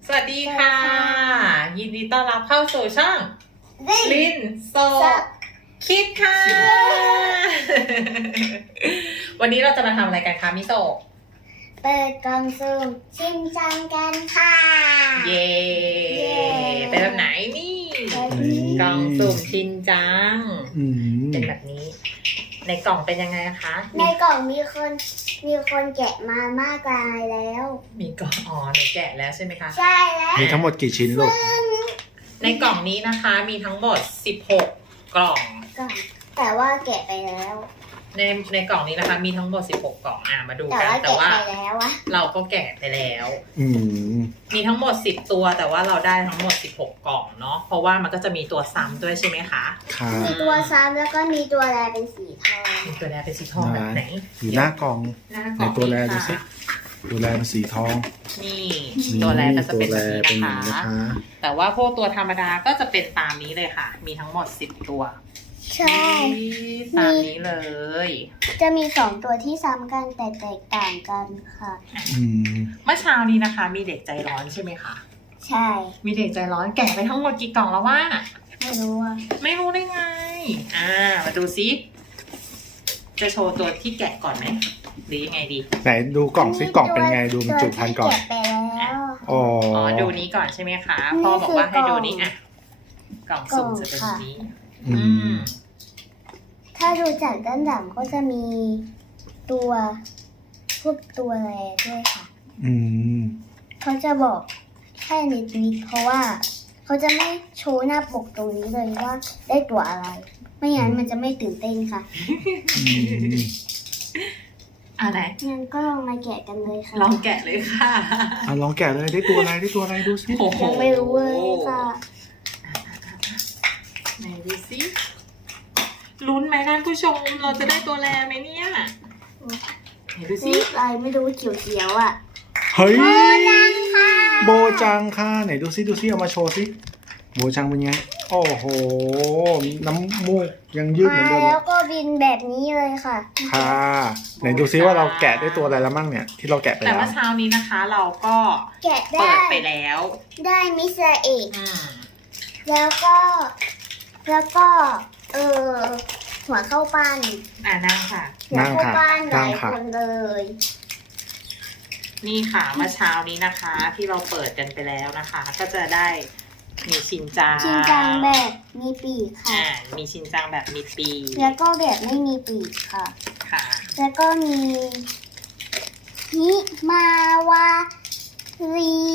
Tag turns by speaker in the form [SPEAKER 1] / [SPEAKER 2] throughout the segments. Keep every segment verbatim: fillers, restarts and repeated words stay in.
[SPEAKER 1] สวัสดีค่ะ ยินดีต้อนรับเข้าสู่ช่องลินโซคิดค่ะ วันนี้เราจะมาทำอะไรกันคะมิโซะ
[SPEAKER 2] เปิดกล่องสุ่มชิมจังกันค่ะ
[SPEAKER 1] เย่เป็นแบบไหนนี่กล่องสุ่มชินจังเป็นแบบนี้ ในกล่องเป็นยังไงคะ
[SPEAKER 2] ในกล่องมีคนมีคนแกะมามากมายแล้ว
[SPEAKER 1] มีกล่องอ๋อหนูแกะแล้วใช่ไหมคะ
[SPEAKER 2] ใช่แล้ว
[SPEAKER 3] มีทั้งหมดกี่ชิ้นลูก
[SPEAKER 1] ในกล่องนี้นะคะมีทั้งหมดสิบหกกล่อง
[SPEAKER 2] กล่องแต่ว่าแกะไปแล้ว
[SPEAKER 1] ในในกล่องนี้นะคะมีทั้งหมดสิบหกกล่องอ่ะมาดู
[SPEAKER 2] แต่
[SPEAKER 1] กัน
[SPEAKER 2] ว่า
[SPEAKER 1] แต่
[SPEAKER 2] แกะ
[SPEAKER 1] ว่า
[SPEAKER 2] ไปแล้วอะ
[SPEAKER 1] เราก็แกะไปแล้ว
[SPEAKER 3] อืม
[SPEAKER 1] มีทั้งหมดสิบตัวแต่ว่าเราได้ทั้งหมดสิบหกกล่องเนาะเพราะว่ามันก็จะมีตัวซ้ำด้วยใช่ไหมคะ
[SPEAKER 3] ค่ะ
[SPEAKER 2] มีตัวซ้ำแล้วก็มีตัวแรเป็นสีทอง
[SPEAKER 1] มีตัวแรกเป็นสีทองแบบไหน
[SPEAKER 3] อยู่หน้ากล่อง
[SPEAKER 1] หน้า
[SPEAKER 3] ในตัวแรดูสิ
[SPEAKER 1] ค่ะ
[SPEAKER 3] ตัวแรเป็นสีทอง
[SPEAKER 1] นี่ตัวแรกก็จะเป็นแบบ
[SPEAKER 3] ตัว
[SPEAKER 1] นี้
[SPEAKER 3] แรเป็น
[SPEAKER 1] นะ
[SPEAKER 3] อย่าง
[SPEAKER 1] คะ
[SPEAKER 3] นี้นะคะ
[SPEAKER 1] แต่ว่าพวกตัวธรรมดาก็จะเป็นตามนี้เลยค่ะ มีทั้งหมดสิบตัว
[SPEAKER 2] ใช่
[SPEAKER 1] ตามนี้เลย
[SPEAKER 2] จะมีสองตัวที่ซ้ำกันแต่แตกต่างกันค่ะ
[SPEAKER 3] อืม
[SPEAKER 1] เมื่อเช้านี้นะคะ มีเด็กใจร้อนใช่ไหมคะ
[SPEAKER 2] ใช่
[SPEAKER 1] มีเด็กใจร้อนแกะไปทั้งหมดกี่กล่องแล้วว่า
[SPEAKER 2] ไม่รู้ว่า
[SPEAKER 1] ไม่รู้ได้ไง อ่า มาดูซิ จะโชว์ตัวที่แกะก่อนไหมหรือยังไงดี
[SPEAKER 3] ไหนดูกล่องซิกล่องเป็นไงดูมันจุพันก่อน
[SPEAKER 2] ตัวที่แกะไปแล้ว
[SPEAKER 3] อ๋อ
[SPEAKER 1] อ๋อ ดูนี้ก่อนใช่ไหมคะ
[SPEAKER 2] นี่
[SPEAKER 1] พ่อบอกว่า
[SPEAKER 2] คื
[SPEAKER 1] ให้
[SPEAKER 2] อกล่
[SPEAKER 1] ดู
[SPEAKER 2] อง
[SPEAKER 1] นี้อ่ะ กล่องสุ่มจะเป็นแบบนี้
[SPEAKER 3] อื
[SPEAKER 1] อื
[SPEAKER 3] ม
[SPEAKER 1] ม
[SPEAKER 2] ถ้าดูจากด้านหลังก็จะมีตัวพวกตัวแรด้วยค่ะ
[SPEAKER 3] อืม
[SPEAKER 2] เขาจะบอกแค่นิดนิดเพราะว่าเขาจะไม่โชว์หน้าปกตรงนี้เลยว่าได้ตัวอะไร ไม่งั้นมันจะไม่ตื่นเต้นค่ะ
[SPEAKER 3] อืม
[SPEAKER 1] อ่ะไหน
[SPEAKER 2] งั้นก็ลองมาแกะกันเลยค่ะ
[SPEAKER 1] ลองแกะเลยค่ะ
[SPEAKER 3] เอาลองแกะเลยได้ตัวอะไรได้ตัวอะไรดูสิ
[SPEAKER 1] โอ้โห
[SPEAKER 2] ยังไม่รู้เลยค่ะ
[SPEAKER 1] ไหนดูซิลุ้นไหมท่านผู้ชม เราจะได้ตัวแรไหมเนี่ยไหนดูซิ
[SPEAKER 2] นี่อะไรไม่รู้เขียวๆอ่ะ
[SPEAKER 3] เฮ้ย
[SPEAKER 2] จังค่ะ
[SPEAKER 3] โบจังค่ะไหนดูซิดูซิเอามาโชว์ซิโบจังเป็นไงโอ้โหน้ำมูกยังยืดเหมื
[SPEAKER 2] มา
[SPEAKER 3] อนเดิมเล
[SPEAKER 2] แล้
[SPEAKER 3] ยว
[SPEAKER 2] ก็บินแบบนี้เลยค่ะ
[SPEAKER 3] ค่ะไหนดูซิว่าเราแกะได้ตัวอะไรแล้วมั่งเนี่ยที่เราแกะไป
[SPEAKER 1] แต่
[SPEAKER 3] แล้ว
[SPEAKER 1] ว่าเช้านี้นะคะ เราก็
[SPEAKER 2] แกะได้
[SPEAKER 1] เปิดไปแล้ว
[SPEAKER 2] ได้มิสเตอร์เอก
[SPEAKER 1] อืม
[SPEAKER 2] แล้วก็แล้วก็เออหัวเข้าปั้น
[SPEAKER 1] อ่านั่งค่ะ
[SPEAKER 2] หัวเข้าปั้นหลายคนเลย
[SPEAKER 1] นี่ค่ะเมื่อเช้านี้นะคะ ที่เราเปิดกันไปแล้วนะคะ ก็จะได้มีชินจัง
[SPEAKER 2] ชินจังแบบมีปีกค่ะ
[SPEAKER 1] อ่ามีชินจังแบบมีปีก
[SPEAKER 2] แล้วก็แบบไม่มีปีกค่ะ
[SPEAKER 1] ค่ะ
[SPEAKER 2] แล้วก็มีฮิมาวารี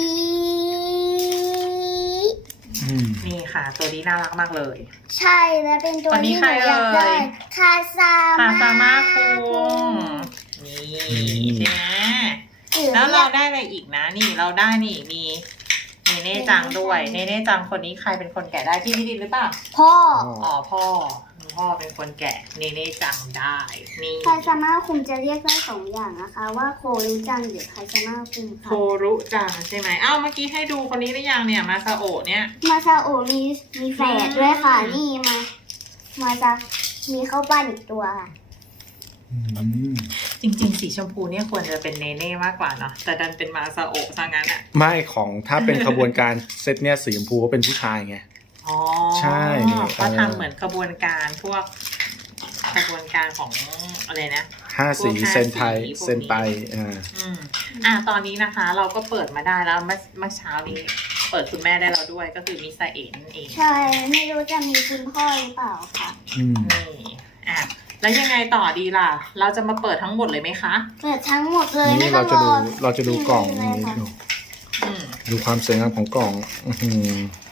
[SPEAKER 3] อืม
[SPEAKER 1] นี่ค่ะ ตัวนี้น่ารักมากเลย
[SPEAKER 2] ใช่แล้วเป็นตัว
[SPEAKER 1] ตอนนี้
[SPEAKER 2] ที่ห
[SPEAKER 1] ใคร
[SPEAKER 2] นูอยากได้
[SPEAKER 1] เอ่ย
[SPEAKER 2] คาซา
[SPEAKER 1] คาซามา
[SPEAKER 2] คุ
[SPEAKER 1] คุง
[SPEAKER 2] ง
[SPEAKER 1] นี่ใช่ไหม
[SPEAKER 2] หรือ
[SPEAKER 1] แล้ว
[SPEAKER 2] เรี
[SPEAKER 1] เรา
[SPEAKER 2] ยก
[SPEAKER 1] ได้อะไรอีกนะ นี่เราได้นี่มีเนเน่จังด้วย เนเน่จังคนนี้ใครเป็นคนแกะได้พี่นิดินหรือเปล่า
[SPEAKER 2] พ่อ
[SPEAKER 1] อ๋อพ่อพ่อเป็นคนแกะเนเน่จังได้ นี่
[SPEAKER 2] คาซามาคุงจะเรียกได้สองอย่างนะคะ ว่าโครุจังหรือคาซามาคุง
[SPEAKER 1] โค
[SPEAKER 2] ค่ะ
[SPEAKER 1] รุจังใช่ไหมอ้าวเมื่อกี้ให้ดูคนนี้หรือยังเนี่ยมาซาโอะเนี่ย
[SPEAKER 2] มาซาโอะมีมีแฝดด้วยค่ะ
[SPEAKER 1] อืม
[SPEAKER 2] นี่มา มาจะมีเข้าบ้านอีกตัวค่ะ
[SPEAKER 3] อืม
[SPEAKER 1] จริงๆ สีชมพูเนี่ยควรจะเป็นเนเน่มากกว่าเนาะแต่ดันเป็นมาซาโอะซะงั้นอ่ะ
[SPEAKER 3] ไม่ของถ้าเป็นขบวนการเซตเนี่ยสีชมพูก็เป็นผู้ชายไง
[SPEAKER 1] อ๋อ
[SPEAKER 3] ใช่นี่
[SPEAKER 1] เขาทำเหมือนขบวนการพวกขบวนการของอะไรนะ
[SPEAKER 3] ห้าสี
[SPEAKER 1] พวกห้า
[SPEAKER 3] เซนไทย
[SPEAKER 1] สีพวกนี้
[SPEAKER 3] เซนไปอ่า
[SPEAKER 1] อืมอ่ะตอนนี้นะคะ เราก็เปิดมาได้แล้วเมื่อเมื่อเช้านี้ เปิดคุณแม่ได้แล้วด้วยก็คือมิซาเอะนั่นเอง
[SPEAKER 2] ใช่ ไม่รู้จะมีคุณพ่อหรือเปล่าค่ะ
[SPEAKER 3] อืม
[SPEAKER 1] นี่อ่ะแล้วยังไงต่อดีล่ะ เราจะมาเปิดทั้งหมดเลยไหมคะ
[SPEAKER 2] เปิดทั้งหมดเลยไม่
[SPEAKER 3] นี่
[SPEAKER 2] ต้
[SPEAKER 3] เรา
[SPEAKER 2] องรอ
[SPEAKER 3] จะดูเราจะดูกล่อง
[SPEAKER 2] เล
[SPEAKER 3] นี้
[SPEAKER 2] ยค่ะ
[SPEAKER 3] ดู
[SPEAKER 1] อืม
[SPEAKER 3] ดูความสวยงามของกล่อง อื้อหือ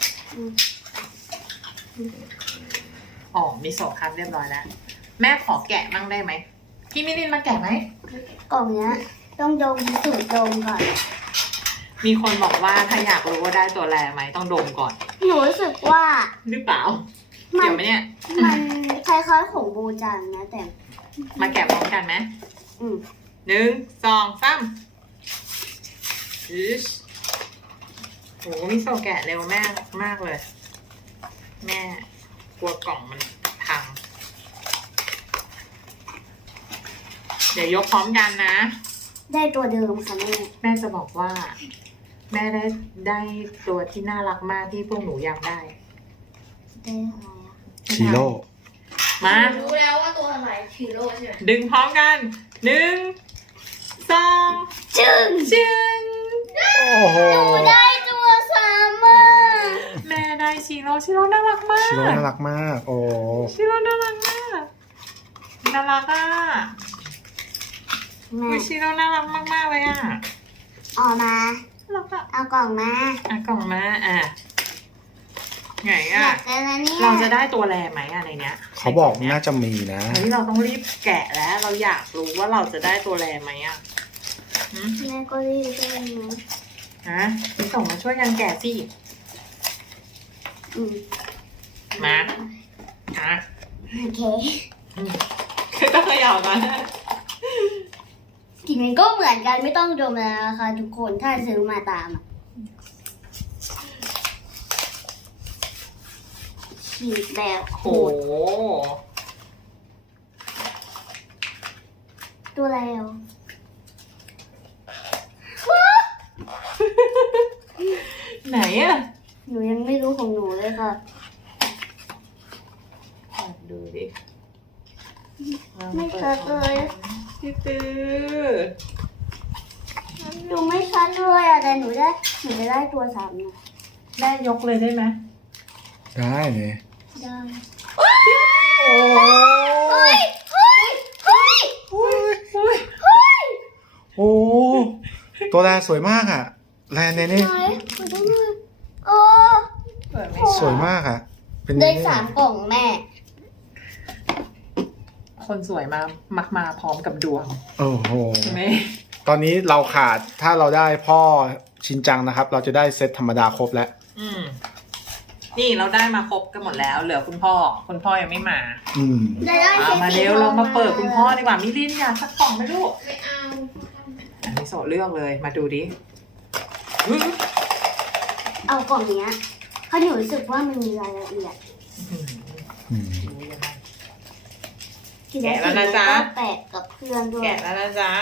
[SPEAKER 1] อ๋อมีโซคัพเรียบร้อยแล้ว แม่ขอแกะมั่งได้ไหมพี่มิลินมาแกะไหม
[SPEAKER 2] กล่องเนี้ยต้องดมสูดดมก่อน
[SPEAKER 1] มีคนบอกว่าถ้าอยากรู้ว่าได้ตัวแรไหมต้องดมก่อน
[SPEAKER 2] หนูรู้สึกว่า
[SPEAKER 1] หรือเปล่า
[SPEAKER 2] มั
[SPEAKER 1] เดี๋ยวไหมเนี่ย
[SPEAKER 2] มันคล้ายๆของบูจังนะแต่
[SPEAKER 1] มาแกะพร้อมกันไหม
[SPEAKER 2] อืม
[SPEAKER 1] หนึ่งสองสามอิชโหมิโซะแกะเร็วมากมากเลย แม่กลัวกล่องมันพัง เดี๋ยวยกพร้อมกันนะ
[SPEAKER 2] ได้ตัวเดิมค่ะแม่
[SPEAKER 1] แม่จะบอกว่าแม่ได้ได้ตัวที่น่ารักมากที่พวกหนูอยากได้
[SPEAKER 2] ได้อะไรอะ
[SPEAKER 3] ชิโร่
[SPEAKER 1] มา
[SPEAKER 4] รู้แล้วว่าตัวอะไรชิโร่ใช่ไหม
[SPEAKER 1] ดึงพร้อมกันหนึ่งสอง
[SPEAKER 2] จึง
[SPEAKER 1] จึง
[SPEAKER 3] โอ้โห
[SPEAKER 2] หนูได้ตัวสามอ่ะ
[SPEAKER 1] แม่ได้ชิโร่ชิโร่น่ารักมาก
[SPEAKER 3] ชิโร่น่ารักมาก โอ้
[SPEAKER 1] ชิโร่น่ารักมากน่ารักอ่ะ
[SPEAKER 2] แม่
[SPEAKER 1] อุ๊ยชิโร่น่ารักมากๆเลยอ่ะ
[SPEAKER 2] ออกมา
[SPEAKER 1] น่ารักอ่ะ
[SPEAKER 2] เอากล่องมา
[SPEAKER 1] อ่ะกล่องมาอ่ะไง
[SPEAKER 2] อยา
[SPEAKER 1] อ่ะ
[SPEAKER 2] กได้แล้วเนี่ย
[SPEAKER 1] เราจะได้ตัวแรไหมอะในเนี้ย
[SPEAKER 3] เขาบอกน่าจะมีนะ
[SPEAKER 1] เฮ้ยเราต้องรีบแกะแล้ว เราอยากรู้ว่าเราจะได้ตัวแรไหมอ่ะหืม
[SPEAKER 2] แม่ก็รีบด้วยนะ
[SPEAKER 1] ฮะพี่ส่งมาช่วยกันแกะสิ
[SPEAKER 2] อืม
[SPEAKER 1] มาฮะ
[SPEAKER 2] โอเค
[SPEAKER 1] คือต้องเขย่ากัน
[SPEAKER 2] กลิ่นมันก็เหมือนกันไม่ต้องดมแล้วนะคะทุกคนถ้าซื้อมาตามอ่ะฉีดแบบโห
[SPEAKER 1] โอ้
[SPEAKER 2] ดตัวอะไรอ่ะ
[SPEAKER 1] ไหนอ่ะ
[SPEAKER 2] หนูยังไม่รู้ของหนูเลยค่ะ
[SPEAKER 1] ดูดิ
[SPEAKER 2] ไม่ชัดเลย
[SPEAKER 1] พี่ตื้อ
[SPEAKER 2] ดูไม่ชัดเลยอ่ะแต่หนูได้หนูจะได้ตัวสามนะ
[SPEAKER 1] แม่ยกเลยได้ไหม
[SPEAKER 3] ได้เนี่ย
[SPEAKER 2] ได้
[SPEAKER 3] โอ้
[SPEAKER 2] เฮ้ยเฮ้ยเฮ้ย
[SPEAKER 1] อุ้ย
[SPEAKER 3] โอ้ตัวแรสวยมากอ่ะ แรนเนเน่
[SPEAKER 2] ไหนขอดูหน่อยโอ้
[SPEAKER 1] เปิดไม่
[SPEAKER 3] สวยมากอ่ะ เป็น
[SPEAKER 2] ได้
[SPEAKER 3] เน่
[SPEAKER 2] สามกล่องแม่
[SPEAKER 1] คนสวยมามักมาพร้อมกับดวง
[SPEAKER 3] โอ้โห
[SPEAKER 1] ไหม
[SPEAKER 3] ตอนนี้เราขาดถ้าเราได้พ่อชินจังนะครับ เราจะได้เซตธรรมดาครบแล้ว
[SPEAKER 1] อืมนี่เราได้มาครบกันหมดแล้ว เหลือคุณพ่อ คุณพ่อยังไม่มา
[SPEAKER 3] อืม
[SPEAKER 2] ได้ได้
[SPEAKER 1] เอามาเร็วเรามาเปิดคุณพ่อดีกว่ามิลินอยากสักกล่องไหมลูก
[SPEAKER 4] ไม่เอา
[SPEAKER 1] อันนี้โสเลือกเลยมาดูดิอื้อ
[SPEAKER 2] เอากล่องเนี้ยเพราะหนูรู้สึกว่ามันมีรายละเอียด
[SPEAKER 1] หือ
[SPEAKER 3] อืม
[SPEAKER 1] ดูยังไง
[SPEAKER 2] ที
[SPEAKER 1] แกะแล้วนะจ๊ะ
[SPEAKER 2] ก็แปะกับเพื่อนด้วย
[SPEAKER 1] แกะแล้วนะจ๊ะ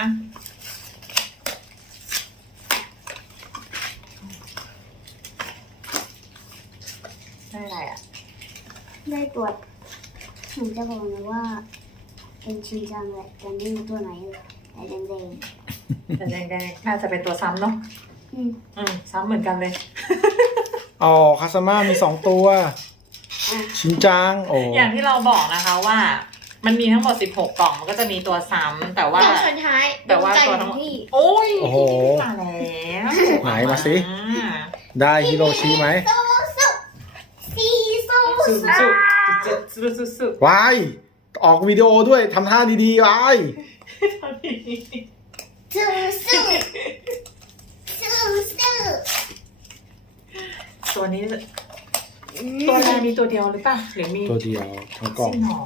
[SPEAKER 1] ได้อะไรอ่ะ
[SPEAKER 2] ได้ตัวหนูจะบอกนะว่า เป็นชินจังแหละแต่ไม่รู้ตัวไหนเลยแต่แดง
[SPEAKER 1] แต่แดงๆน่าจะเป็นตัวซ้ำเนาะ
[SPEAKER 2] ๆอืม
[SPEAKER 1] อืมซ้ำเหมือนกันเลย
[SPEAKER 3] อ๋อคาสมามีสองตัว
[SPEAKER 2] อ่ะ
[SPEAKER 3] ชินจัง โอ้
[SPEAKER 1] อย่างที่เราบอกนะคะว่า มันมีทั้งหมดสิบหกกล่องมันก็จะมีตัวซ้ำแต่ว่า
[SPEAKER 4] ตัวสุดท้าย
[SPEAKER 1] แต่ว่า
[SPEAKER 4] ใจ
[SPEAKER 1] ตัวทั้งหมด
[SPEAKER 4] ที่
[SPEAKER 1] โอ้ย
[SPEAKER 3] โอ้โห
[SPEAKER 1] มาแล้ว
[SPEAKER 3] ไหนมาสิ
[SPEAKER 1] อ่า
[SPEAKER 3] ได้ฮิโรชิไหม
[SPEAKER 2] โซสุสีโซ
[SPEAKER 1] สุ
[SPEAKER 2] สุ
[SPEAKER 1] สุสุสุสุสุ
[SPEAKER 3] วาย ออกวิดีโอด้วยทำท่าดีๆวาย
[SPEAKER 2] สุสุสุสุ
[SPEAKER 1] ตัวนี้ ตัวแรกมีตัวเดียวหรือเปล่าหรือมี
[SPEAKER 3] ตัวเดียวทั้งกล่อง
[SPEAKER 1] จริงเหรอ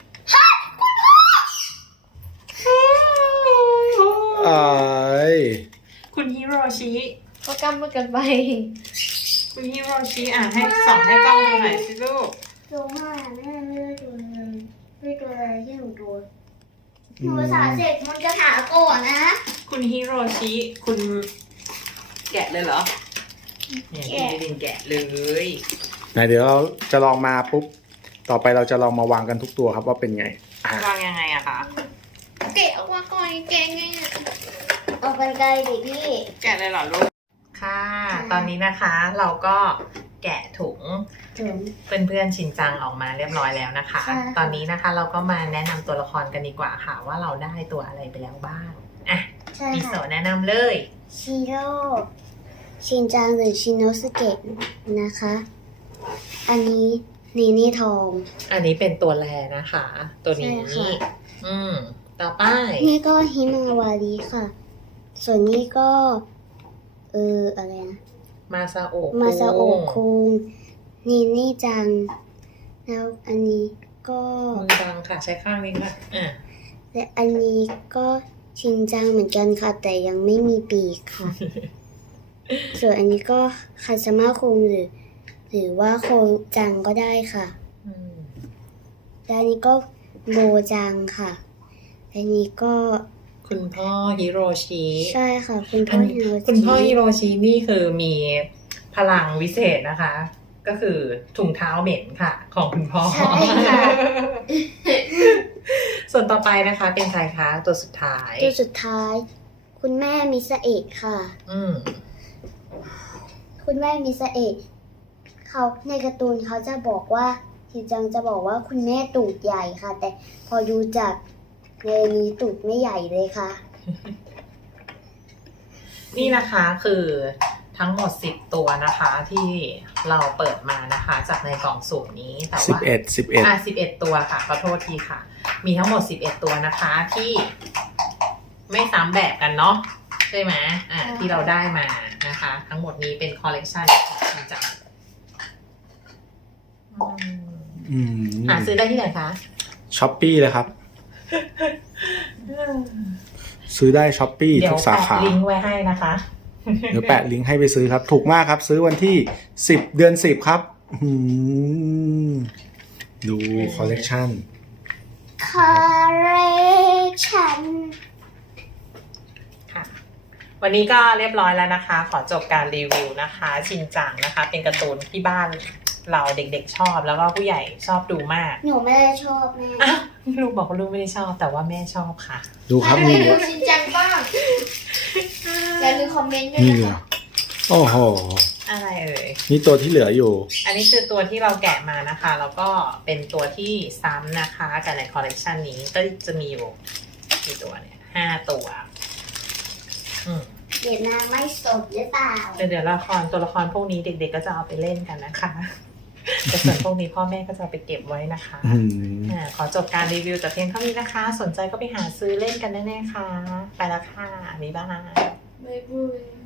[SPEAKER 3] เอ้ย
[SPEAKER 1] คุณฮิโรชิ
[SPEAKER 4] ก็กำมือกันไป
[SPEAKER 1] คุณฮิโรชิอ่ะให้ส่องให้กล้องดูหน่อยสิลูก
[SPEAKER 2] โซมากแม่ไม่ได้ตัวเลยไม่ได้ตัวอะไรที่หนูดูหนูภาษาเสร็จมันจะหาก่อนนะ
[SPEAKER 1] คุณฮิโรชิคุณแกะเลยเหรอเนี่ย
[SPEAKER 2] แกะ
[SPEAKER 1] พี่ดินแกะเลย
[SPEAKER 3] ไหนเดี๋ยวเราจะลองมาปุ๊บ ต่อไปเราจะลองมาวางกันทุกตัวครับว่าเป็นไง อ่ะ
[SPEAKER 1] วางยังไงอะคะ
[SPEAKER 4] เกะออกมาก่อนแกะไงอะ
[SPEAKER 2] เอากันไกลดิพี่
[SPEAKER 1] แกะเลยเหรอลูกค่ะ ตอนนี้นะคะเราก็แกะถุง
[SPEAKER 2] ถึง
[SPEAKER 1] เพื่อนๆชินจังออกมาเรียบร้อยแล้วนะคะ
[SPEAKER 2] ใช่ค่ะ
[SPEAKER 1] ตอนนี้นะคะเราก็มาแนะนำตัวละครกันดีกว่าค่ะ ว่าเราได้ตัวอะไรไปแล้วบ้างอ่ะ
[SPEAKER 2] ใช่
[SPEAKER 1] มีโส
[SPEAKER 2] ค่ะ
[SPEAKER 1] แนะนำเลย
[SPEAKER 2] ชิโร่ชินจังหรือชินโนสุเกะนะคะ อันนี้นีนี่ทอง
[SPEAKER 1] อันนี้เป็นตัวแรนะคะ ตัวนี้
[SPEAKER 2] ใช่ค่ะ
[SPEAKER 1] อืมต่อไป
[SPEAKER 2] นี่ก็ฮิมาวารีค่ะ ส่วนนี้ก็ เอออะไรนะ
[SPEAKER 1] มาซาโอะ
[SPEAKER 2] มาซาโอะ
[SPEAKER 1] คุ
[SPEAKER 2] คุงนีนี่จัง แล้วอันนี้ก็
[SPEAKER 1] มือบังค่ะใช้ข้างนี้ค่ะอ่ะ
[SPEAKER 2] และอันนี้ก็ชินจังเหมือนกันค่ะ แต่ยังไม่มีปีกค่ะ ส่วนอันนี้ก็คาซามาคุงหรือ หรือว่าโคจังก็ได้ค่ะ
[SPEAKER 1] อืม
[SPEAKER 2] และอันนี้ก็โบจังค่ะ อันนี้ก็
[SPEAKER 1] คุณพ่อฮิโรชิ
[SPEAKER 2] ใช่ค่ะ คุณพ่
[SPEAKER 1] อั
[SPEAKER 2] อน
[SPEAKER 1] นี้
[SPEAKER 2] ฮิโรชิ
[SPEAKER 1] คุณพ่อฮิโรชินี่คือมีพลังวิเศษนะคะ ก็คือถุงเท้าเหม็นค่ะ ของคุณพ่อ
[SPEAKER 2] ใช่ค่ะ
[SPEAKER 1] ส่วนต่อไปนะคะ เป็นใครคะตัวสุดท้าย
[SPEAKER 2] ตัวสุดท้าย คุณแม่มิสเอะค่ะ
[SPEAKER 1] อืม
[SPEAKER 2] คุณแม่มิสเอะเขาในการ์ตูนเขาจะบอกว่าชินจังจะบอกว่าคุณแม่ตูดใหญ่ค่ะ แต่พอดูจากในนี้ตูดไม่ใหญ่เลยค่ะ
[SPEAKER 1] นี่นะคะคือทั้งหมดสิบตัวนะคะที่เราเปิดมานะคะ จากในกล่องสุ่มนี้แต่
[SPEAKER 3] สิบ
[SPEAKER 1] ว่า
[SPEAKER 3] เอ็ดสิบเอ็ด
[SPEAKER 1] อ่ะสิบเอ็ดตัวค่ะขอโทษทีค่ะ มีทั้งหมดสิบเอ็ดตัวนะคะที่ไม่ซ้ำแบบกันเนาะใช่ไหมอ่ะ
[SPEAKER 2] ใช่
[SPEAKER 1] ที่เราได้มานะคะ ทั้งหมดนี้เป็นคอลเลกชันจริงจังอืม
[SPEAKER 3] อืม
[SPEAKER 1] หาซื้อได้ที่ไหนคะ
[SPEAKER 3] ช้อปปี้เลยครับ ซื้อได้ช้อปปี้
[SPEAKER 1] เดี๋ย
[SPEAKER 3] ทุ
[SPEAKER 1] ว
[SPEAKER 3] กสา
[SPEAKER 1] แปะ
[SPEAKER 3] ขา
[SPEAKER 1] ลิงก์ไว้ให้นะคะ
[SPEAKER 3] เดี๋ยวแปะลิงก์ให้ไปซื้อครับ ถูกมากครับ ซื้อวันที่สิบเดือนสิบครับอืมดูคอลเลกชัน
[SPEAKER 2] คอเรชัน
[SPEAKER 1] ค่ะวันนี้ก็เรียบร้อยแล้วนะคะ ขอจบการรีวิวนะคะ ชินจังนะคะ เป็นการ์ตูนที่บ้านเราเด็กๆชอบแล้วก็ผู้ใหญ่ชอบดูมาก
[SPEAKER 2] หนูไม่ได้ชอบแม่
[SPEAKER 1] อ้าวลูกบอกว่าลูกไม่ได้ชอบแต่ว่าแม่ชอบค่ะ
[SPEAKER 3] ดูครับ
[SPEAKER 4] ใคร
[SPEAKER 3] นี่
[SPEAKER 4] ดูชินจังบ้างอย่าลืมคอมเมนต์ด้วย
[SPEAKER 3] นี่
[SPEAKER 4] นะ
[SPEAKER 3] เหรอ
[SPEAKER 4] คะ
[SPEAKER 3] โอ้โห
[SPEAKER 1] อะไรเอ่ย
[SPEAKER 3] นี่ตัวที่เหลืออยู่
[SPEAKER 1] อันนี้คือตัวที่เราแกะมานะคะ แล้วก็เป็นตัวที่ซ้ำนะคะกับในคอลเลกชันนี้ก็จะมีอยู่กี่ตัวเนี่ยห้าตัวอืม
[SPEAKER 2] เดี๋ยวนางไม่สดหรือเปล่า
[SPEAKER 1] เดี๋ยวเดี๋ยวละครตัวละครพวกนี้เด็กๆก็จะเอาไปเล่นกันนะคะ แต่ส่วนพวกนี้พ่อแม่ก็จะเอาไปเก็บไว้นะคะ
[SPEAKER 3] อืม
[SPEAKER 1] อ่าขอจบการรีวิวแต่เพียงเท่านี้นะคะ สนใจก็ไปหาซื้อเล่นกันแน่ๆค่ะ ไปแล้วค่ะบ๊ายบาย
[SPEAKER 4] บ๊ายบาย